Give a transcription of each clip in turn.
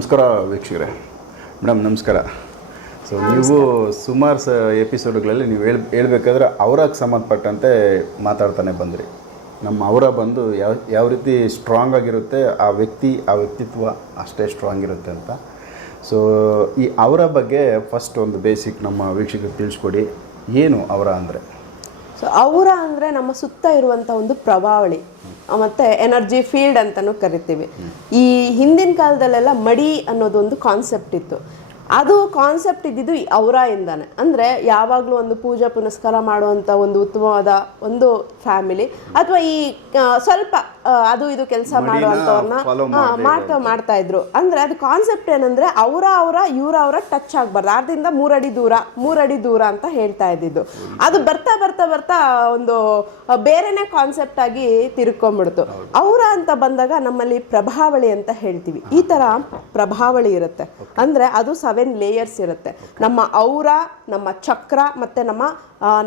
ನಮಸ್ಕಾರ ವೀಕ್ಷಕರೇ. ಮೇಡಮ್, ನಮಸ್ಕಾರ. ಸೊ ನೀವು ಸುಮಾರು ಸ ಎಪಿಸೋಡ್ಗಳಲ್ಲಿ ನೀವು ಹೇಳ್, ಹೇಳ್ಬೇಕಾದ್ರೆ ಅವರಾಗ ಸಂಬಂಧಪಟ್ಟಂತೆ ಮಾತಾಡ್ತಾನೆ ಬಂದ್ರಿ. ನಮ್ಮ ಅವರ ಬಂದು ಯಾವ ಯಾವ ರೀತಿ ಸ್ಟ್ರಾಂಗ್ ಆಗಿರುತ್ತೆ, ಆ ವ್ಯಕ್ತಿ, ಆ ವ್ಯಕ್ತಿತ್ವ ಅಷ್ಟೇ ಸ್ಟ್ರಾಂಗ್ ಇರುತ್ತೆ ಅಂತ. ಸೊ ಈ ಅವರ ಬಗ್ಗೆ ಫಸ್ಟ್ ಒಂದು ಬೇಸಿಕ್ ನಮ್ಮ ವೀಕ್ಷಕರಿಗೆ ತಿಳಿಸ್ಕೊಡಿ. ಏನು ಅವರ ಅಂದರೆ? ಸೊ ಅವರ ಅಂದರೆ ನಮ್ಮ ಸುತ್ತ ಇರುವಂಥ ಒಂದು ಪ್ರಭಾವಳಿ. ಮತ್ತೆ ಎನರ್ಜಿ ಫೀಲ್ಡ್ ಅಂತಲೂ ಕರಿತೀವಿ. ಈ ಹಿಂದಿನ ಕಾಲದಲ್ಲೆಲ್ಲ ಮಡಿ ಅನ್ನೋದೊಂದು ಕಾನ್ಸೆಪ್ಟ್ ಇತ್ತು. ಅದು ಕಾನ್ಸೆಪ್ಟ್ ಇದ್ದಿದ್ದು ಅವರ ಇಂದಾನೆ ಅಂದರೆ ಯಾವಾಗಲೂ ಒಂದು ಪೂಜಾ ಪುನಸ್ಕಾರ ಮಾಡುವಂಥ ಒಂದು ಉತ್ತಮವಾದ ಒಂದು ಫ್ಯಾಮಿಲಿ ಅಥವಾ ಈ ಸ್ವಲ್ಪ ಅದು ಇದು ಕೆಲಸ ಮಾಡುವಂಥವ್ರನ್ನ ಮಾಡ್ತಾ ಮಾಡ್ತಾ ಇದ್ರು. ಅಂದ್ರೆ ಅದು ಕಾನ್ಸೆಪ್ಟ್ ಏನಂದ್ರೆ ಅವರ ಅವರ ಇವ್ರ ಅವರ ಟಚ್ ಆಗ್ಬಾರ್ದು. ಆದ್ರಿಂದ ಮೂರಡಿ ದೂರ ಮೂರಡಿ ದೂರ ಅಂತ ಹೇಳ್ತಾ ಇದ್ದಿದ್ದು. ಅದು ಬರ್ತಾ ಬರ್ತಾ ಬರ್ತಾ ಒಂದು ಬೇರೆನೆ ಕಾನ್ಸೆಪ್ಟ್ ಆಗಿ ತಿರ್ಕೊಂಡ್ಬಿಡ್ತು. ಅವರ ಅಂತ ಬಂದಾಗ ನಮ್ಮಲ್ಲಿ ಪ್ರಭಾವಳಿ ಅಂತ ಹೇಳ್ತೀವಿ. ಈ ತರ ಪ್ರಭಾವಳಿ ಇರುತ್ತೆ. ಅಂದ್ರೆ ಅದು ಸೆವೆನ್ ಲೇಯರ್ಸ್ ಇರುತ್ತೆ. ನಮ್ಮ ಔರ ನಮ್ಮ ಚಕ್ರ ಮತ್ತೆ ನಮ್ಮ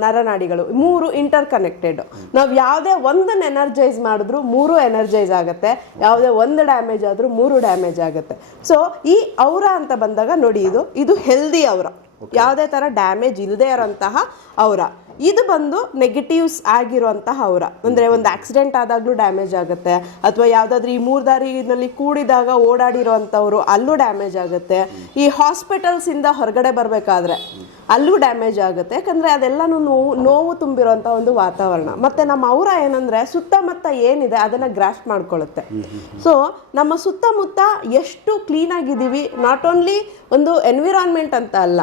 ನರನಾಡಿಗಳು. ಮೂರು ಇಂಟರ್ ಕನೆಕ್ಟೆಡ್ ನಾವು ಯಾವುದೇ ಒಂದನ್ನು ಎನರ್ಜೈಸ್ ಮಾಡಿದ್ರು ಮೂರು ಎನರ್ಜೈಸ್ ಆಗುತ್ತೆ. ಯಾವುದೇ ಒಂದು ಡ್ಯಾಮೇಜ್ ಆದರೂ ಮೂರು ಡ್ಯಾಮೇಜ್ ಆಗುತ್ತೆ. ಸೊ ಈ ಔರ ಅಂತ ಬಂದಾಗ ನೋಡಿ ಇದು ಇದು ಹೆಲ್ದಿ ಔರ ಯಾವುದೇ ಥರ ಡ್ಯಾಮೇಜ್ ಇಲ್ಲದೆ ಇರೋಂತಹ ಔರ ಇದು ಬಂದು ನೆಗೆಟಿವ್ಸ್ ಆಗಿರುವಂತಹ ಅವರ. ಅಂದರೆ ಒಂದು ಆಕ್ಸಿಡೆಂಟ್ ಆದಾಗಲೂ ಡ್ಯಾಮೇಜ್ ಆಗುತ್ತೆ. ಅಥವಾ ಯಾವುದಾದ್ರೂ ಈ ಮೂರು ದಾರಿನಲ್ಲಿ ಕೂಡಿದಾಗ ಓಡಾಡಿರೋಂಥವ್ರು ಅಲ್ಲೂ ಡ್ಯಾಮೇಜ್ ಆಗುತ್ತೆ. ಈ ಹಾಸ್ಪಿಟಲ್ಸಿಂದ ಹೊರಗಡೆ ಬರಬೇಕಾದ್ರೆ ಅಲ್ಲೂ ಡ್ಯಾಮೇಜ್ ಆಗುತ್ತೆ. ಯಾಕಂದರೆ ಅದೆಲ್ಲನೂ ನೋವು ನೋವು ತುಂಬಿರೋಂಥ ಒಂದು ವಾತಾವರಣ. ಮತ್ತೆ ನಮ್ಮ ಅವರ ಏನಂದ್ರೆ ಸುತ್ತಮುತ್ತ ಏನಿದೆ ಅದನ್ನ ಗ್ರಾಸ್ ಮಾಡ್ಕೊಳ್ಳುತ್ತೆ. ಸೊ ನಮ್ಮ ಸುತ್ತಮುತ್ತ ಎಷ್ಟು ಕ್ಲೀನ್ ಆಗಿದ್ದೀವಿ ನಾಟ್ ಓನ್ಲಿ ಒಂದು ಎನ್ವಿರಾನ್ಮೆಂಟ್ ಅಂತ ಅಲ್ಲ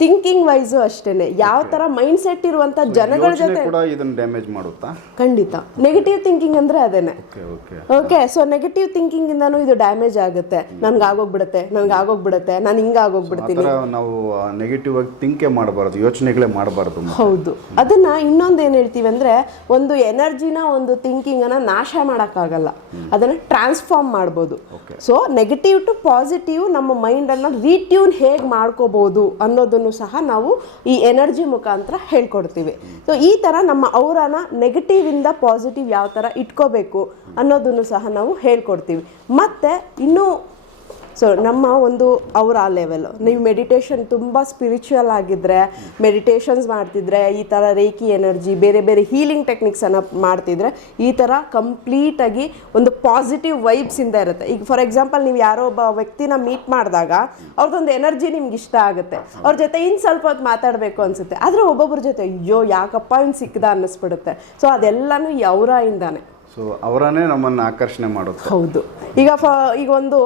ಥಿಂಕಿಂಗ್ ವೈಸು ಅಷ್ಟೇನೆ. ಯಾವ ಥರ ಮೈಂಡ್ ಸೆಟ್ ಇರುವಂಥ ಜನಗಳ ಜೊತೆ ಕೂಡ ಇದನ್ನು ಡ್ಯಾಮೇಜ್ ಮಾಡುತ್ತಾ? ಖಂಡಿತ. ನೆಗೆಟಿವ್ ಥಿಂಕಿಂಗ್ ಅಂದ್ರೆ ಅದೇನೆ. ಓಕೆ ಸೊ ನೆಗೆಟಿವ್ ಥಿಂಕಿಂಗ್ ಇಂದಾನು ಇದು ಡ್ಯಾಮೇಜ್ ಆಗುತ್ತೆ. ನನ್ಗೆ ಆಗೋಗ್ಬಿಡುತ್ತೆ ನನ್ಗೆ ಆಗೋಗ್ಬಿಡುತ್ತೆ ನಾನು ಹಿಂಗೆ ಆಗೋಗ್ಬಿಡ್ತೀನಿ. ನಾವು ನೆಗೆಟಿವ್ ಆಗಿ ಥಿಂಕೆ ಮಾಡಬಾರ್ದು ಯೋಚನೆಗಳೇ ಮಾಡಬಾರ್ದು ಹೌದು. ಅದನ್ನ ಇನ್ನೊಂದು ಏನು ಹೇಳ್ತೀವಿ ಅಂದ್ರೆ ಒಂದು ಎನರ್ಜಿನ ಒಂದು ಥಿಂಕಿಂಗ್ ಅನ್ನ ನಾಶ ಮಾಡೋಕ್ಕಾಗಲ್ಲ. ಅದನ್ನ ಟ್ರಾನ್ಸ್ಫಾರ್ಮ್ ಮಾಡ್ಬೋದು. ಸೊ ನೆಗೆಟಿವ್ ಟು ಪಾಸಿಟಿವ್ ನಮ್ಮ ಮೈಂಡನ್ನು ಅನ್ನ ರೀಟ್ಯೂನ್ ಹೇಗೆ ಮಾಡ್ಕೋಬೋದು ಅನ್ನೋದನ್ನು ಸಹ ನಾವು ಈ ಎನರ್ಜಿ ಮುಖಾಂತರ ಹೇಳ್ಕೊಡ್ತೀವಿ. ಸೊ ಈ ತರ ನಮ್ಮ ಅವರನ್ನ ನೆಗೆಟಿವ್ ಇಂದ ಪಾಸಿಟಿವ್ ಯಾವ ತರ ಇಟ್ಕೋಬೇಕು ಅನ್ನೋದನ್ನು ಸಹ ನಾವು ಹೇಳ್ಕೊಡ್ತೀವಿ. ಮತ್ತೆ ಇನ್ನೂ ಸೊ ನಮ್ಮ ಒಂದು ಅವ್ರ ಆ ಲೆವೆಲ್ ನೀವು ಮೆಡಿಟೇಷನ್ ತುಂಬ ಸ್ಪಿರಿಚುವಲ್ ಆಗಿದ್ರೆ ಮೆಡಿಟೇಷನ್ಸ್ ಮಾಡ್ತಿದ್ರೆ, ಈ ಥರ ರೇಕಿ ಎನರ್ಜಿ ಬೇರೆ ಬೇರೆ ಹೀಲಿಂಗ್ ಟೆಕ್ನಿಕ್ಸ್ ಅನ್ನ ಮಾಡ್ತಿದ್ರೆ, ಈ ಥರ ಕಂಪ್ಲೀಟಾಗಿ ಒಂದು ಪಾಸಿಟಿವ್ ವೈಬ್ಸಿಂದ ಇರುತ್ತೆ. ಈಗ ಫಾರ್ ಎಕ್ಸಾಂಪಲ್ ನೀವು ಯಾರೋ ಒಬ್ಬ ವ್ಯಕ್ತಿನ ಮೀಟ್ ಮಾಡಿದಾಗ ಅವ್ರದ್ದೊಂದು ಎನರ್ಜಿ ನಿಮ್ಗೆ ಇಷ್ಟ ಆಗುತ್ತೆ. ಅವ್ರ ಜೊತೆ ಇನ್ನು ಸ್ವಲ್ಪ ಹೊತ್ತು ಮಾತಾಡಬೇಕು ಅನ್ಸುತ್ತೆ. ಆದರೆ ಒಬ್ಬೊಬ್ಬರ ಜೊತೆ, ಅಯ್ಯೋ, ಯಾಕಪ್ಪ ಇವ್ನು ಸಿಕ್ಕದ? ಅನ್ನಿಸ್ಬಿಡುತ್ತೆ. ಸೊ ಅದೆಲ್ಲನೂ ಈ ಅವರಾಯಿಂದಾನೆ. ಸೊ ಅವರನ್ನೇ ನಮ್ಮನ್ನು ಆಕರ್ಷಣೆ ಮಾಡುತ್ತೆ. ಹೌದು. ಈಗ ಫ ಈಗ ಒಂದು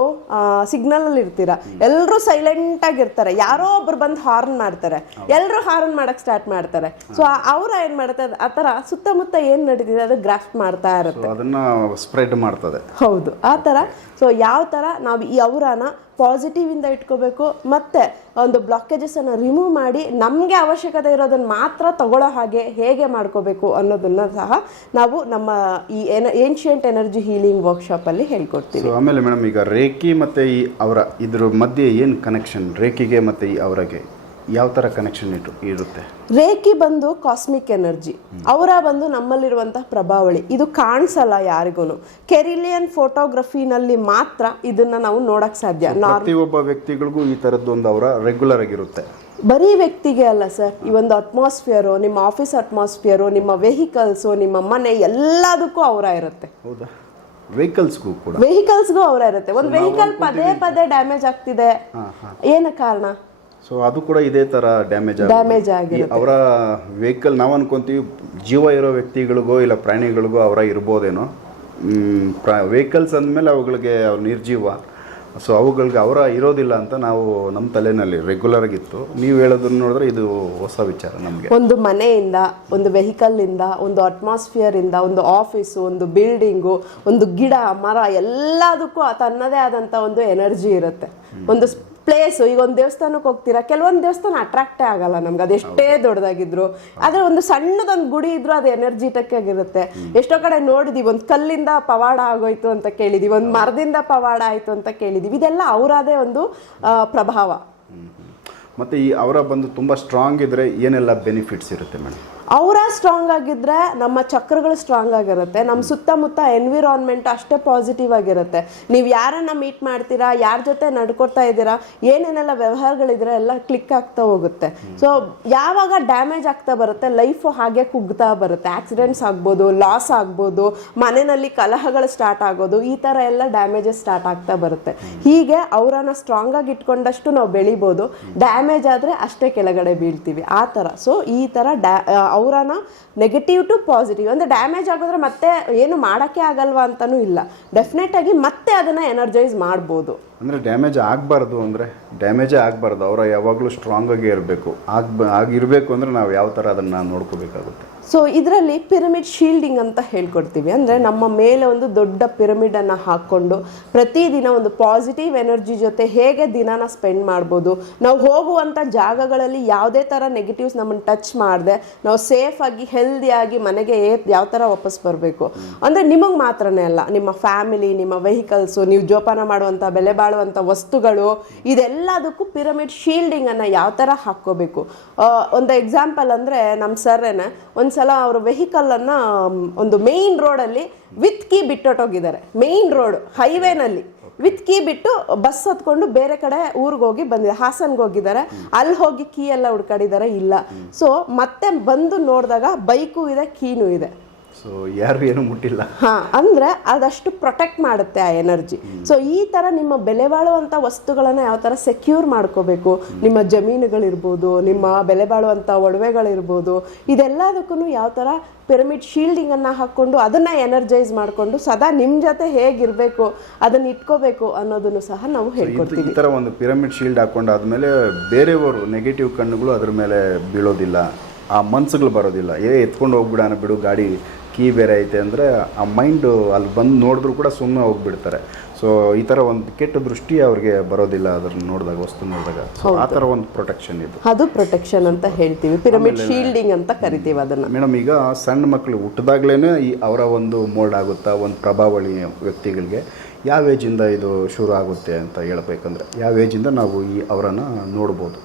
ಸಿಗ್ನಲ್ ಅಲ್ಲಿ ಇರ್ತೀರಾ? ಎಲ್ಲರೂ ಸೈಲೆಂಟ್ ಆಗಿರ್ತಾರೆ ಯಾರೋ ಒಬ್ರು ಬಂದು ಹಾರ್ನ್ ಮಾಡ್ತಾರೆ. ಎಲ್ಲರೂ ಹಾರ್ನ್ ಮಾಡಕ್ ಸ್ಟಾರ್ಟ್ ಮಾಡ್ತಾರೆ. ಸೊ ಅವ್ರ ಏನ್ ಮಾಡ್ತಾರೆ ಆ ತರ ಸುತ್ತಮುತ್ತ ಏನ್ ನಡೀತಿದೆ ಅದು ಗ್ರಾಫ್ಟ್ ಮಾಡ್ತಾ ಇರುತ್ತೆ. ಅದನ್ನ ಸ್ಪ್ರೆಡ್ ಮಾಡ್ತದೆ. ಹೌದು. ಆ ಥರ. ಸೊ ಯಾವ ತರ ನಾವು ಈ ಅವರನ್ನ ಪಾಸಿಟಿವ್ ಇಂದ ಇಟ್ಕೋಬೇಕು. ಮತ್ತೆ ಒಂದು ಬ್ಲಾಕೇಜಸ್ ಅನ್ನ ರಿಮೂವ್ ಮಾಡಿ ನಮಗೆ ಅವಶ್ಯಕತೆ ಇರೋದನ್ನು ಮಾತ್ರ ತಗೊಳ್ಳೋ ಹಾಗೆ ಹೇಗೆ ಮಾಡ್ಕೋಬೇಕು ಅನ್ನೋದನ್ನ ಸಹ ನಾವು ನಮ್ಮ ಈ ಏನ್ಷಿಯಂಟ್ ಎನರ್ಜಿ ಹೀಲಿಂಗ್ ವರ್ಕ್ಶಾಪ್ ಅಲ್ಲಿ ಹೇಳ್ಕೊಡ್ತೀವಿ. ಆಮೇಲೆ ಮೇಡಮ್ ಈಗ ರೇಖಿ ಮತ್ತು ಈ ಅವರ ಇದ್ರ ಮಧ್ಯೆ ಏನು ಕನೆಕ್ಷನ್ ರೇಖಿಗೆ ಮತ್ತು ಈ ಅವರಿಗೆ? ಯಾವ ಥರ ಕನೆಕ್ಷನ್ ಇಟ್ಟು ಇರುತ್ತೆ? ರೇಖಿ ಬಂದು ಕಾಸ್ಮಿಕ್ ಎನರ್ಜಿ ಅವರ ಬಂದು ನಮ್ಮಲ್ಲಿರುವಂತಹ ಪ್ರಭಾವಳಿ. ಇದು ಕಾಣಿಸಲ್ಲ ಯಾರಿಗೂ ಕೆರಿಲಿಯನ್ ಫೋಟೋಗ್ರಫಿನಲ್ಲಿ ಮಾತ್ರ ಇದನ್ನ ನಾವು ನೋಡಕ್ ಸಾಧ್ಯ. ಪ್ರತಿಯೊಬ್ಬ ವ್ಯಕ್ತಿಗಳಿಗೂ ಈ ಥರದ್ದೊಂದು ಅವರ ರೆಗ್ಯುಲರ್ ಆಗಿರುತ್ತೆ. ಬರೀ ವ್ಯಕ್ತಿಗೆ ಅಲ್ಲ ಸರ್ ಈ ಒಂದು ಅಟ್ಮಾಸ್ಫಿಯರು ನಿಮ್ಮ ಆಫೀಸ್ ಅಟ್ಮಾಸ್ಫಿಯರು ನಿಮ್ಮ ವೆಹಿಕಲ್ಸು ನಿಮ್ಮ ಮನೆ ಎಲ್ಲದಕ್ಕೂ ಅವರ ಇರುತ್ತೆ. ಹೌದಾ? ವೆಹಿಕಲ್ಸ್ಗೂ ಕೂಡ. ವೆಹಿಕಲ್ಸ್ಗೂ ಅವರ ಇರುತ್ತೆ. ಒಂದು ವೆಹಿಕಲ್ ಪದೇ ಪದೇ ಡ್ಯಾಮೇಜ್ ಆಗ್ತಿದೆ. ಏನ ಕಾರಣ? ಸೊ ಅದು ಕೂಡ ಇದೇ ಥರ ಡ್ಯಾಮೇಜ್ ಡ್ಯಾಮೇಜ್ ಆಗಿ ಅವರ ವೆಹಿಕಲ್ ನಾವು ಅನ್ಕೊಂತೀವಿ ಜೀವ ಇರೋ ವ್ಯಕ್ತಿಗಳಿಗೋ ಇಲ್ಲ ಪ್ರಾಣಿಗಳಿಗೋ ಅವರ ಇರ್ಬೋದೇನೋ. ವೆಹಿಕಲ್ಸ್ ಅಂದಮೇಲೆ ಅವುಗಳಿಗೆ ಅವ್ರ ನಿರ್ಜೀವ. ಸೊ ಅವುಗಳಿಗೆ ಅವರ ಇರೋದಿಲ್ಲ ಅಂತ ನಾವು ನಮ್ಮ ತಲೆನಲ್ಲಿ ರೆಗ್ಯುಲರ್ ಆಗಿತ್ತು ನೀವು ಹೇಳೋದನ್ನ ನೋಡಿದ್ರೆ ಇದು ಹೊಸ ವಿಚಾರ ನಮಗೆ. ಒಂದು ಮನೆಯಿಂದ ಒಂದು ವೆಹಿಕಲ್ ಇಂದ ಒಂದು ಅಟ್ಮಾಸ್ಫಿಯರಿಂದ ಒಂದು ಆಫೀಸು ಒಂದು ಬಿಲ್ಡಿಂಗು ಒಂದು ಗಿಡ ಮರ ಎಲ್ಲದಕ್ಕೂ ತನ್ನದೇ ಆದಂತ ಒಂದು ಎನರ್ಜಿ ಇರುತ್ತೆ. ಒಂದು ಪ್ಲೇಸ್ ಈಗ ಒಂದು ದೇವಸ್ಥಾನಕ್ಕೆ ಹೋಗ್ತೀರಾ? ಕೆಲವೊಂದು ದೇವಸ್ಥಾನ ಅಟ್ರಾಕ್ಟೇ ಆಗಲ್ಲ ನಮ್ಗೆ. ಅದೆಷ್ಟೇ ದೊಡ್ಡದಾಗಿದ್ರು. ಆದ್ರೆ ಒಂದು ಸಣ್ಣದೊಂದು ಗುಡಿ ಇದ್ರೂ ಅದು ಎನರ್ಜಿಟಕ್ ಆಗಿರುತ್ತೆ. ಎಷ್ಟೋ ಕಡೆ ನೋಡಿದೀವಿ ಒಂದು ಕಲ್ಲಿಂದ ಪವಾಡ ಆಗೋಯ್ತು ಅಂತ ಕೇಳಿದೀವಿ ಒಂದು ಮರದಿಂದ ಪವಾಡ ಆಯ್ತು ಅಂತ ಕೇಳಿದೀವಿ. ಇದೆಲ್ಲ ಅವರದೇ ಒಂದು ಪ್ರಭಾವ. ಮತ್ತು ಈ ಅವರ ಬಂದು ತುಂಬ ಸ್ಟ್ರಾಂಗ್ ಇದ್ದರೆ ಏನೆಲ್ಲ ಬೆನಿಫಿಟ್ಸ್ ಇರುತ್ತೆ ಮೇಡಮ್ ಅವರ ಸ್ಟ್ರಾಂಗ್ ಆಗಿದ್ರೆ ನಮ್ಮ ಚಕ್ರಗಳು ಸ್ಟ್ರಾಂಗ್ ಆಗಿರುತ್ತೆ. ನಮ್ಮ ಸುತ್ತಮುತ್ತ ಎನ್ವಿರಾನ್ಮೆಂಟ್ ಅಷ್ಟೇ ಪಾಸಿಟಿವ್ ಆಗಿರುತ್ತೆ. ನೀವು ಯಾರನ್ನ ಮೀಟ್ ಮಾಡ್ತೀರಾ, ಯಾರ ಜೊತೆ ನಡ್ಕೊಡ್ತಾ ಇದ್ದೀರಾ, ಏನೇನೆಲ್ಲ ವ್ಯವಹಾರಗಳಿದ್ರೆ ಎಲ್ಲ ಕ್ಲಿಕ್ ಆಗ್ತಾ ಹೋಗುತ್ತೆ. ಸೊ ಯಾವಾಗ ಡ್ಯಾಮೇಜ್ ಆಗ್ತಾ ಬರುತ್ತೆ ಲೈಫ್ ಹಾಗೆ ಕುಗ್ತಾ ಬರುತ್ತೆ. ಆಕ್ಸಿಡೆಂಟ್ಸ್ ಆಗ್ಬೋದು ಲಾಸ್ ಆಗ್ಬೋದು, ಮನೆಯಲ್ಲಿ ಕಲಹಗಳು ಸ್ಟಾರ್ಟ್ ಆಗೋದು, ಈ ತರ ಎಲ್ಲ ಡ್ಯಾಮೇಜಸ್ ಸ್ಟಾರ್ಟ್ ಆಗ್ತಾ ಬರುತ್ತೆ. ಹೀಗೆ ಅವರನ್ನ ಸ್ಟ್ರಾಂಗ್ ಆಗಿ ಇಟ್ಕೊಂಡಷ್ಟು ನಾವು ಬೆಳಿಬೋದು. ಡ್ಯಾಮೇಜ್ ಆದ್ರೆ ಅಷ್ಟೇ ಕೆಳಗಡೆ ಬೀಳ್ತೀವಿ. ಆ ತರ. ಸೊ ಈ ತರ ಅವರನ್ನ ನೆಗೆಟಿವ್ ಟು ಪಾಸಿಟಿವ್ ಅಂದರೆ ಡ್ಯಾಮೇಜ್ ಆಗೋದ್ರೆ ಮತ್ತೆ ಏನು ಮಾಡೋಕ್ಕೆ ಆಗಲ್ವಾ ಅಂತಲೂ ಇಲ್ಲ. ಡೆಫಿನೆಟ್ ಆಗಿ ಮತ್ತೆ ಅದನ್ನು ಎನರ್ಜೈಸ್ ಮಾಡ್ಬೋದು. ಅಂದರೆ ಡ್ಯಾಮೇಜ್ ಆಗಬಾರ್ದು ಅಂದರೆ ಡ್ಯಾಮೇಜೇ ಆಗಬಾರ್ದು. ಅವರ ಯಾವಾಗಲೂ ಸ್ಟ್ರಾಂಗ್ ಆಗಿ ಇರಬೇಕು. ಆಗ ಆಗಿರಬೇಕು ಅಂದರೆ ನಾವು ಯಾವ ಥರ ಅದನ್ನು ನೋಡ್ಕೋಬೇಕಾಗುತ್ತೆ. ಸೊ ಇದರಲ್ಲಿ ಪಿರಮಿಡ್ ಶೀಲ್ಡಿಂಗ್ ಅಂತ ಹೇಳ್ಕೊಡ್ತೀವಿ. ಅಂದರೆ ನಮ್ಮ ಮೇಲೆ ಒಂದು ದೊಡ್ಡ ಪಿರಮಿಡನ್ನು ಹಾಕ್ಕೊಂಡು ಪ್ರತಿದಿನ ಒಂದು ಪಾಸಿಟಿವ್ ಎನರ್ಜಿ ಜೊತೆ ಹೇಗೆ ದಿನಾನ ಸ್ಪೆಂಡ್ ಮಾಡ್ಬೋದು, ನಾವು ಹೋಗುವಂಥ ಜಾಗಗಳಲ್ಲಿ ಯಾವುದೇ ಥರ ನೆಗೆಟಿವ್ಸ್ ನಮ್ಮನ್ನು ಟಚ್ ಮಾಡದೆ, ನಾವು ಸೇಫಾಗಿ ಹೆಲ್ದಿಯಾಗಿ ಮನೆಗೆ ಯಾವ ಥರ ವಾಪಸ್ ಬರಬೇಕು. ಅಂದರೆ ನಿಮಗೆ ಮಾತ್ರನೇ ಅಲ್ಲ, ನಿಮ್ಮ ಫ್ಯಾಮಿಲಿ ನಿಮ್ಮ ವೆಹಿಕಲ್ಸು ನೀವು ಜೋಪಾನ ಮಾಡುವಂಥ ಬೆಲೆ ಬಾಳುವಂಥ ವಸ್ತುಗಳು, ಇದೆಲ್ಲದಕ್ಕೂ ಪಿರಮಿಡ್ ಶೀಲ್ಡಿಂಗನ್ನು ಯಾವ ಥರ ಹಾಕ್ಕೋಬೇಕು? ಒಂದು ಎಕ್ಸಾಂಪಲ್ ಅಂದರೆ ನಮ್ಮ ಸರ್ರೇನೆ, ಒಂದ್ಸಲ ಅವರು ವೆಹಿಕಲನ್ನು ಒಂದು ಮೇಯ್ನ್ ರೋಡಲ್ಲಿ ವಿತ್ ಕೀ ಬಿಟ್ಟೊಟ್ಟೋಗಿದ್ದಾರೆ ಮೇಯ್ನ್ ರೋಡ್ ಹೈವೇನಲ್ಲಿ ವಿತ್ ಕೀ ಬಿಟ್ಟು ಬಸ್ ಹತ್ಕೊಂಡು ಬೇರೆ ಕಡೆ ಊರಿಗೆ ಹೋಗಿ ಬಂದಿದೆ ಹಾಸನ್ಗೆ ಹೋಗಿದ್ದಾರೆ. ಅಲ್ಲಿ ಹೋಗಿ ಕೀ ಎಲ್ಲ ಹುಡ್ಕಾಡಿದ್ದಾರೆ? ಇಲ್ಲ. ಸೊ ಮತ್ತೆ ಬಂದು ನೋಡಿದಾಗ ಬೈಕು ಇದೆ ಕೀನೂ ಇದೆ. ಸೊ ಯಾರು ಏನೂ ಮುಟ್ಟಿಲ್ಲ. ಹಾ ಅಂದ್ರೆ ಅದಷ್ಟು ಪ್ರೊಟೆಕ್ಟ್ ಮಾಡುತ್ತೆ ಆ ಎನರ್ಜಿ ಸೊ ಈ ತರ ನಿಮ್ಮ ಬೆಲೆ ಬಾಳುವಂತ ವಸ್ತುಗಳನ್ನ ಯಾವ ತರ ಸೆಕ್ಯೂರ್ ಮಾಡ್ಕೋಬೇಕು? ನಿಮ್ಮ ಜಮೀನುಗಳಿರ್ಬೋದು ನಿಮ್ಮ ಬೆಲೆ ಬಾಳುವಂತ ಒಡವೆಗಳಿರ್ಬೋದು ಇದೆಲ್ಲದಕ್ಕೂ ಯಾವ ತರ ಪಿರಮಿಡ್ ಶೀಲ್ಡಿಂಗ್ ಅನ್ನ ಹಾಕೊಂಡು ಅದನ್ನ ಎನರ್ಜೈಸ್ ಮಾಡ್ಕೊಂಡು ಸದಾ ನಿಮ್ ಜೊತೆ ಹೇಗಿರ್ಬೇಕು ಅದನ್ನ ಇಟ್ಕೋಬೇಕು ಅನ್ನೋದನ್ನು ಸಹ ನಾವು ಹೇಳ್ಕೊಡ್ತೀವಿ. ಈ ತರ ಒಂದು ಪಿರಮಿಡ್ ಶೀಲ್ಡ್ ಹಾಕೊಂಡಾದ್ಮೇಲೆ ಬೇರೆಯವರು ನೆಗೆಟಿವ್ ಕಣ್ಣುಗಳು ಅದ್ರ ಮೇಲೆ ಬೀಳೋದಿಲ್ಲ. ಆ ಮನ್ಸುಗಳು ಬರೋದಿಲ್ಲ. ಏ ಎತ್ಕೊಂಡು ಹೋಗ್ಬಿಡೋಣ ಬಿಡು ಗಾಡಿ ಕೀ ಬೇರೆ ಐತೆ ಅಂದರೆ ಆ ಮೈಂಡು ಅಲ್ಲಿ ಬಂದು ನೋಡಿದ್ರು ಕೂಡ ಸುಮ್ಮನೆ ಹೋಗ್ಬಿಡ್ತಾರೆ. ಸೊ ಈ ಥರ ಒಂದು ಕೆಟ್ಟ ದೃಷ್ಟಿ ಅವ್ರಿಗೆ ಬರೋದಿಲ್ಲ ಅದನ್ನು ನೋಡಿದಾಗ ವಸ್ತು ನೋಡಿದಾಗ. ಸೊ ಆ ಥರ ಒಂದು ಪ್ರೊಟೆಕ್ಷನ್ ಇದು. ಅದು ಪ್ರೊಟೆಕ್ಷನ್ ಅಂತ ಹೇಳ್ತೀವಿ. ಪಿರಮಿಡ್ ಶೀಲ್ಡಿಂಗ್ ಅಂತ ಕರಿತೀವಿ ಅದನ್ನು. ಮೇಡಮ್ ಈಗ ಸಣ್ಣ ಮಕ್ಕಳು ಹುಟ್ಟಿದಾಗ್ಲೇ ಈ ಅವರ ಒಂದು ಮೋಲ್ಡ್ ಆಗುತ್ತಾ ಒಂದು ಪ್ರಭಾವಳಿ ವ್ಯಕ್ತಿಗಳಿಗೆ ಯಾವ ಏಜಿಂದ ಇದು ಶುರು ಆಗುತ್ತೆ ಅಂತ ಹೇಳ್ಬೇಕಂದ್ರೆ ಯಾವ ಏಜಿಂದ ನಾವು ಈ ಅವರನ್ನು ನೋಡ್ಬೋದು?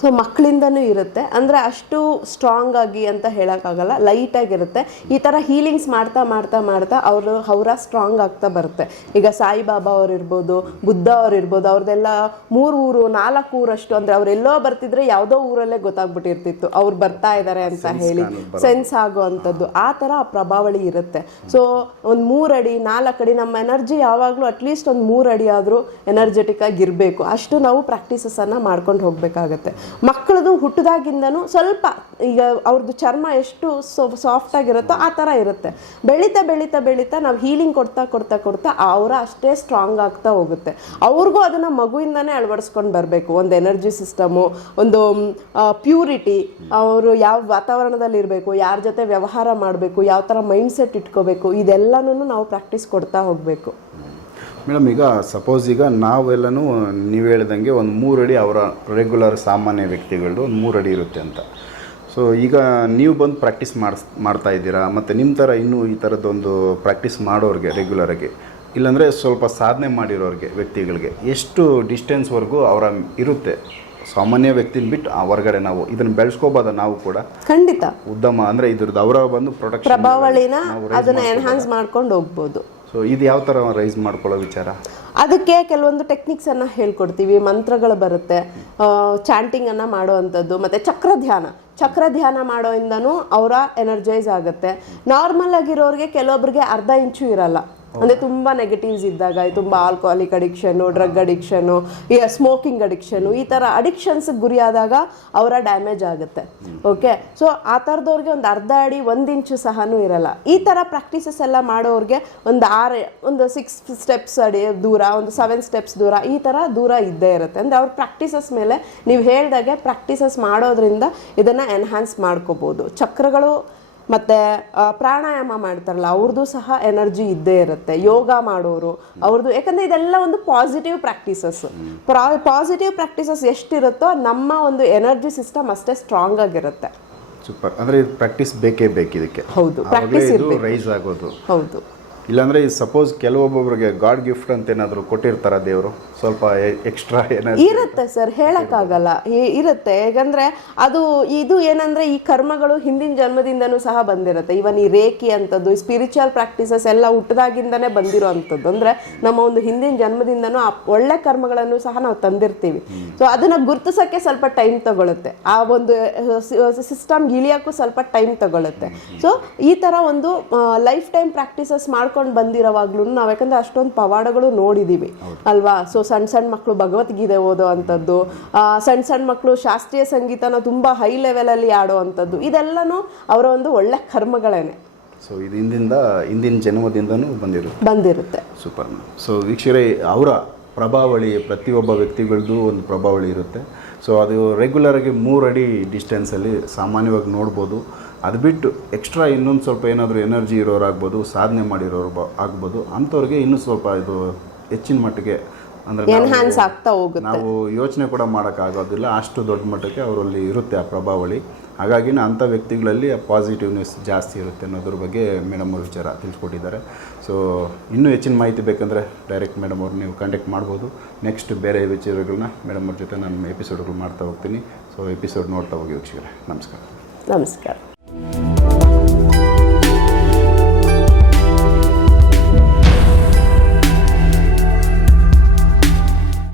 ಸೊ ಮಕ್ಕಳಿಂದನೂ ಇರುತ್ತೆ. ಅಂದರೆ ಅಷ್ಟು ಸ್ಟ್ರಾಂಗ್ ಆಗಿ ಅಂತ ಹೇಳೋಕ್ಕಾಗಲ್ಲ. ಲೈಟಾಗಿರುತ್ತೆ ಈ ಥರ ಹೀಲಿಂಗ್ಸ್ ಮಾಡ್ತಾ ಮಾಡ್ತಾ ಮಾಡ್ತಾ ಅವರು ಅವರ ಸ್ಟ್ರಾಂಗ್ ಆಗ್ತಾ ಬರುತ್ತೆ. ಈಗ ಸಾಯಿಬಾಬಾ ಅವ್ರು ಇರ್ಬೋದು ಬುದ್ಧ ಅವ್ರು ಇರ್ಬೋದು ಅವ್ರದ್ದೆಲ್ಲ ಮೂರು ಊರು ನಾಲ್ಕು ಊರಷ್ಟು ಅಂದರೆ ಅವರೆಲ್ಲೋ ಬರ್ತಿದ್ರೆ ಯಾವುದೋ ಊರಲ್ಲೇ ಗೊತ್ತಾಗ್ಬಿಟ್ಟಿರ್ತಿತ್ತು. ಅವ್ರು ಬರ್ತಾ ಇದ್ದಾರೆ ಅಂತ ಹೇಳಿ ಸೆನ್ಸ್ ಆಗೋ ಅಂಥದ್ದು ಆ ಥರ ಆ ಪ್ರಭಾವಳಿ ಇರುತ್ತೆ. ಸೊ ಒಂದು ಮೂರಡಿ ನಾಲ್ಕು ಅಡಿ ನಮ್ಮ ಎನರ್ಜಿ ಯಾವಾಗಲೂ ಅಟ್ಲೀಸ್ಟ್ ಒಂದು ಮೂರು ಅಡಿ ಆದರೂ ಎನರ್ಜೆಟಿಕ್ ಆಗಿ ಇರಬೇಕು. ಅಷ್ಟು ನಾವು ಪ್ರಾಕ್ಟೀಸಸನ್ನು ಮಾಡ್ಕೊಂಡು ಹೋಗಬೇಕಾಗತ್ತೆ. ಮಕ್ಕಳದು ಹುಟ್ಟಿದಾಗಿಂದನೂ ಸ್ವಲ್ಪ ಈಗ ಅವ್ರದ್ದು ಚರ್ಮ ಎಷ್ಟು ಸಾಫ್ಟ್ ಆಗಿರುತ್ತೋ ಆ ಥರ ಇರುತ್ತೆ. ಬೆಳೀತಾ ಬೆಳೀತಾ ಬೆಳೀತಾ ನಾವು ಹೀಲಿಂಗ್ ಕೊಡ್ತಾ ಕೊಡ್ತಾ ಕೊಡ್ತಾ ಅವರ ಅಷ್ಟೇ ಸ್ಟ್ರಾಂಗ್ ಆಗ್ತಾ ಹೋಗುತ್ತೆ. ಅವ್ರಿಗೂ ಅದನ್ನು ಮಗುವಿಂದನೇ ಅಳವಡಿಸ್ಕೊಂಡು ಬರಬೇಕು. ಒಂದು ಎನರ್ಜಿ ಸಿಸ್ಟಮು ಒಂದು ಪ್ಯೂರಿಟಿ ಅವರು ಯಾವ ವಾತಾವರಣದಲ್ಲಿ ಇರಬೇಕು, ಯಾರ ಜೊತೆ ವ್ಯವಹಾರ ಮಾಡಬೇಕು, ಯಾವ ಥರ ಮೈಂಡ್ ಸೆಟ್ ಇಟ್ಕೋಬೇಕು ಇದೆಲ್ಲನೂ ನಾವು ಪ್ರಾಕ್ಟೀಸ್ ಕೊಡ್ತಾ ಹೋಗಬೇಕು. ಮೇಡಮ್ ಈಗ ಸಪೋಸ್ ಈಗ ನಾವೆಲ್ಲನೂ ನೀವು ಹೇಳ್ದಂಗೆ ಒಂದು ಮೂರು ಅಡಿ ಅವರ ರೆಗ್ಯುಲರ್ ಸಾಮಾನ್ಯ ವ್ಯಕ್ತಿಗಳದ್ದು ಒಂದು ಮೂರು ಅಡಿ ಇರುತ್ತೆ ಅಂತ. ಸೊ ಈಗ ನೀವು ಬಂದು ಪ್ರಾಕ್ಟೀಸ್ ಮಾಡಿಸ್ ಮಾಡ್ತಾ ಇದ್ದೀರಾ? ಮತ್ತು ನಿಮ್ಮ ಥರ ಇನ್ನೂ ಈ ಥರದ್ದೊಂದು ಪ್ರಾಕ್ಟೀಸ್ ಮಾಡೋರಿಗೆ ರೆಗ್ಯುಲರಾಗಿ ಇಲ್ಲಾಂದರೆ ಸ್ವಲ್ಪ ಸಾಧನೆ ಮಾಡಿರೋರಿಗೆ ವ್ಯಕ್ತಿಗಳಿಗೆ ಎಷ್ಟು ಡಿಸ್ಟೆನ್ಸ್ವರೆಗೂ ಅವರ ಇರುತ್ತೆ? ಸಾಮಾನ್ಯ ವ್ಯಕ್ತಿನ ಬಿಟ್ಟು ಆ ಹೊರಗಡೆ ನಾವು ಇದನ್ನು ಬೆಳೆಸ್ಕೋಬೋದ ನಾವು ಕೂಡ? ಖಂಡಿತ. ಉದ್ದಮ ಅಂದರೆ ಇದ್ರದ್ದು ಅವರ ಬಂದು ಪ್ರೊಡಕ್ಷನ್ ಪ್ರಭಾವಳಿನ ಅದನ್ನ ಎನ್ಹಾನ್ಸ್ ಮಾಡ್ಕೊಂಡು ಹೋಗ್ಬೋದು. ಸೊ ಇದು ಯಾವ ಥರ ರೈಸ್ ಮಾಡ್ಕೊಳ್ಳೋ ವಿಚಾರ? ಅದಕ್ಕೆ ಕೆಲವೊಂದು ಟೆಕ್ನಿಕ್ಸ್ ಅನ್ನ ಹೇಳ್ಕೊಡ್ತೀವಿ. ಮಂತ್ರಗಳು ಬರುತ್ತೆ. ಚಾಂಟಿಂಗ್ ಅನ್ನ ಮಾಡುವಂಥದ್ದು, ಮತ್ತೆ ಚಕ್ರ ಧ್ಯಾನ. ಚಕ್ರ ಧ್ಯಾನ ಮಾಡೋಯಿಂದನೂ ಅವರ ಎನರ್ಜೈಸ್ ಆಗುತ್ತೆ. ನಾರ್ಮಲ್ ಆಗಿರೋರಿಗೆ ಕೆಲವೊಬ್ರಿಗೆ ಅರ್ಧ ಇಂಚು ಇರಲ್ಲ. ಅಂದ್ರೆ ತುಂಬಾ ನೆಗೆಟಿವ್ಸ್ ಇದ್ದಾಗ ತುಂಬಾ alcoholic addiction drug addiction smoking addiction ಈ ತರ ಅಡಿಕ್ಷನ್ಸ್ ಗುರಿಯಾದಾಗ ಅವರ ಡ್ಯಾಮೇಜ್ ಆಗುತ್ತೆ. ಓಕೆ ಸೊ ಆ ಥರದವ್ರಿಗೆ ಒಂದು ಅರ್ಧ ಅಡಿ ಒಂದು ಇಂಚು ಸಹನೂ ಇರಲ್ಲ. ಈ ಥರ ಪ್ರಾಕ್ಟೀಸಸ್ ಎಲ್ಲ ಮಾಡೋರಿಗೆ ಒಂದು ಆರು ಒಂದು ಸಿಕ್ಸ್ ಸ್ಟೆಪ್ಸ್ ಅಡಿ ದೂರ ಒಂದು ಸೆವೆನ್ ಸ್ಟೆಪ್ಸ್ ದೂರ ಈ ಥರ ದೂರ ಇದ್ದೇ ಇರುತ್ತೆ. ಅಂದರೆ ಅವ್ರ ಪ್ರಾಕ್ಟೀಸಸ್ ಮೇಲೆ ನೀವು ಹೇಳ್ದಾಗೆ ಪ್ರಾಕ್ಟೀಸಸ್ ಮಾಡೋದ್ರಿಂದ ಇದನ್ನು ಎನ್ಹಾನ್ಸ್ ಮಾಡ್ಕೋಬೋದು. ಚಕ್ರಗಳು ಮತ್ತು ಪ್ರಾಣಾಯಾಮ ಮಾಡ್ತಾರಲ್ಲ ಅವ್ರದ್ದು ಸಹ ಎನರ್ಜಿ ಇದ್ದೇ ಇರುತ್ತೆ. ಯೋಗ ಮಾಡೋರು ಅವ್ರದ್ದು ಯಾಕಂದ್ರೆ ಇದೆಲ್ಲ ಒಂದು ಪಾಸಿಟಿವ್ ಪ್ರಾಕ್ಟೀಸಸ್ ಪಾಸಿಟಿವ್ ಪ್ರಾಕ್ಟೀಸಸ್ ಎಷ್ಟಿರುತ್ತೋ ನಮ್ಮ ಒಂದು ಎನರ್ಜಿ ಸಿಸ್ಟಮ್ ಅಷ್ಟೇ ಸ್ಟ್ರಾಂಗ್ ಆಗಿರುತ್ತೆ. ಸೂಪರ್ ಅಂದ್ರೆ ಪ್ರಾಕ್ಟೀಸ್ ಬೇಕೇ ಬೇಕಿದಕ್ಕೆ ಹೌದು. ಪ್ರಾಕ್ಟೀಸ್ ರೈಸ್ ಆಗೋದು. ಹೌದು. ಇಲ್ಲಾಂದರೆ ಈ ಸಪೋಸ್ ಕೆಲವೊಬ್ಬೊಬ್ರಿಗೆ ಗಾಡ್ ಗಿಫ್ಟ್ ಅಂತ ಏನಾದರೂ ಕೊಟ್ಟಿರ್ತಾರ ದೇವರು? ಸ್ವಲ್ಪ ಎಕ್ಸ್ಟ್ರಾ ಏನಾದ್ರು ಇರುತ್ತೆ? ಸರ್ ಹೇಳಕ್ಕಾಗಲ್ಲ. ಇರುತ್ತೆ. ಯಾಕಂದ್ರೆ ಅದು, ಇದು ಏನಂದ್ರೆ ಈ ಕರ್ಮಗಳು ಹಿಂದಿನ ಜನ್ಮದಿಂದನೂ ಸಹ ಬಂದಿರುತ್ತೆ. ಇವನ್ ಈ ರೇಖಿ ಅಂತದ್ದು ಸ್ಪಿರಿಚುವಲ್ ಪ್ರಾಕ್ಟೀಸಸ್ ಎಲ್ಲ ಹುಟ್ಟದಾಗಿಂದನೇ ಬಂದಿರೋ ಅಂಥದ್ದು ಅಂದ್ರೆ ನಮ್ಮ ಒಂದು ಹಿಂದಿನ ಜನ್ಮದಿಂದನೂ ಆ ಒಳ್ಳೆ ಕರ್ಮಗಳನ್ನು ಸಹ ನಾವು ತಂದಿರ್ತೀವಿ. ಸೊ ಅದನ್ನ ಗುರುತಿಸಕ್ಕೆ ಸ್ವಲ್ಪ ಟೈಮ್ ತಗೊಳುತ್ತೆ. ಆ ಒಂದು ಸಿಸ್ಟಮ್ ಇಳಿಯೋಕ್ಕೂ ಸ್ವಲ್ಪ ಟೈಮ್ ತಗೊಳುತ್ತೆ. ಸೊ ಈ ತರ ಒಂದು ಲೈಫ್ ಟೈಮ್ ಪ್ರಾಕ್ಟೀಸಸ್ ಮಾಡ್ಕೊಂಡು ಬಂದಿರೋವಾಗ್ಲೂ ನಾವು ಯಾಕಂದ್ರೆ ಅಷ್ಟೊಂದು ಪವಾಡಗಳು ನೋಡಿದೀವಿ. ಅಲ್ವಾ? ಸೊ ಸಣ್ಣ ಸಣ್ಣ ಮಕ್ಕಳು ಭಗವದ್ಗೀತೆ ಓದೋ ಅಂಥದ್ದು ಸಣ್ಣ ಸಣ್ಣ ಮಕ್ಕಳು ಶಾಸ್ತ್ರೀಯ ಸಂಗೀತನ ತುಂಬ ಹೈ ಲೆವೆಲಲ್ಲಿ ಆಡೋ ಅಂಥದ್ದು ಇದೆಲ್ಲನೂ ಅವರ ಒಂದು ಒಳ್ಳೆ ಕರ್ಮಗಳೇನೆ. ಸೊ ಇದು ಹಿಂದಿಂದ ಹಿಂದಿನ ಜನ್ಮದಿಂದನೂ ಬಂದಿರುತ್ತೆ. ಬಂದಿರುತ್ತೆ. ಸೂಪರ್ ಸೊ ವೀಕ್ಷರೇ ಅವರ ಪ್ರಭಾವಳಿ ಪ್ರತಿಯೊಬ್ಬ ವ್ಯಕ್ತಿಗಳದ್ದು ಒಂದು ಪ್ರಭಾವಳಿ ಇರುತ್ತೆ. ಸೊ ಅದು ರೆಗ್ಯುಲರಾಗಿ ಮೂರು ಅಡಿ ಡಿಸ್ಟೆನ್ಸಲ್ಲಿ ಸಾಮಾನ್ಯವಾಗಿ ನೋಡ್ಬೋದು. ಅದು ಬಿಟ್ಟು ಎಕ್ಸ್ಟ್ರಾ ಇನ್ನೊಂದು ಸ್ವಲ್ಪ ಏನಾದರೂ ಎನರ್ಜಿ ಇರೋರಾಗ್ಬೋದು ಸಾಧನೆ ಮಾಡಿರೋರು ಬ- ಆಗ್ಬೋದು ಅಂಥವ್ರಿಗೆ ಇನ್ನೂ ಸ್ವಲ್ಪ ಇದು ಹೆಚ್ಚಿನ ಮಟ್ಟಿಗೆ ಅಂದರೆ ಎನ್ಹಾನ್ಸ್ ಆಗ್ತಾ ಹೋಗುತ್ತೆ. ನಾವು ಯೋಚನೆ ಕೂಡ ಮಾಡೋಕ್ಕಾಗೋದಿಲ್ಲ. ಅಷ್ಟು ದೊಡ್ಡ ಮಟ್ಟಕ್ಕೆ ಅವರಲ್ಲಿ ಇರುತ್ತೆ ಆ ಪ್ರಭಾವಳಿ. ಹಾಗಾಗಿ ಅಂಥ ವ್ಯಕ್ತಿಗಳಲ್ಲಿ ಆ ಪಾಸಿಟಿವ್ನೆಸ್ ಜಾಸ್ತಿ ಇರುತ್ತೆ ಅನ್ನೋದ್ರ ಬಗ್ಗೆ ಮೇಡಮ್ ಅವರು ವಿಚಾರ ತಿಳಿಸ್ಕೊಟ್ಟಿದ್ದಾರೆ. ಸೊ ಇನ್ನೂ ಹೆಚ್ಚಿನ ಮಾಹಿತಿ ಬೇಕಂದರೆ ಡೈರೆಕ್ಟ್ ಮೇಡಮ್ ಅವ್ರು ನೀವು ಕಾಂಟ್ಯಾಕ್ಟ್ ಮಾಡ್ಬೋದು. ನೆಕ್ಸ್ಟ್ ಬೇರೆ ವಿಚಾರಗಳನ್ನ ಮೇಡಮ್ ಅವ್ರ ಜೊತೆ ನಾನು ಎಪಿಸೋಡ್ಗಳು ಮಾಡ್ತಾ ಹೋಗ್ತೀನಿ. ಸೊ ಎಪಿಸೋಡ್ ನೋಡ್ತಾ ಹೋಗಿ ವೀಕ್ಷಕರೇ. ನಮಸ್ಕಾರ. ನಮಸ್ಕಾರ. Thank you.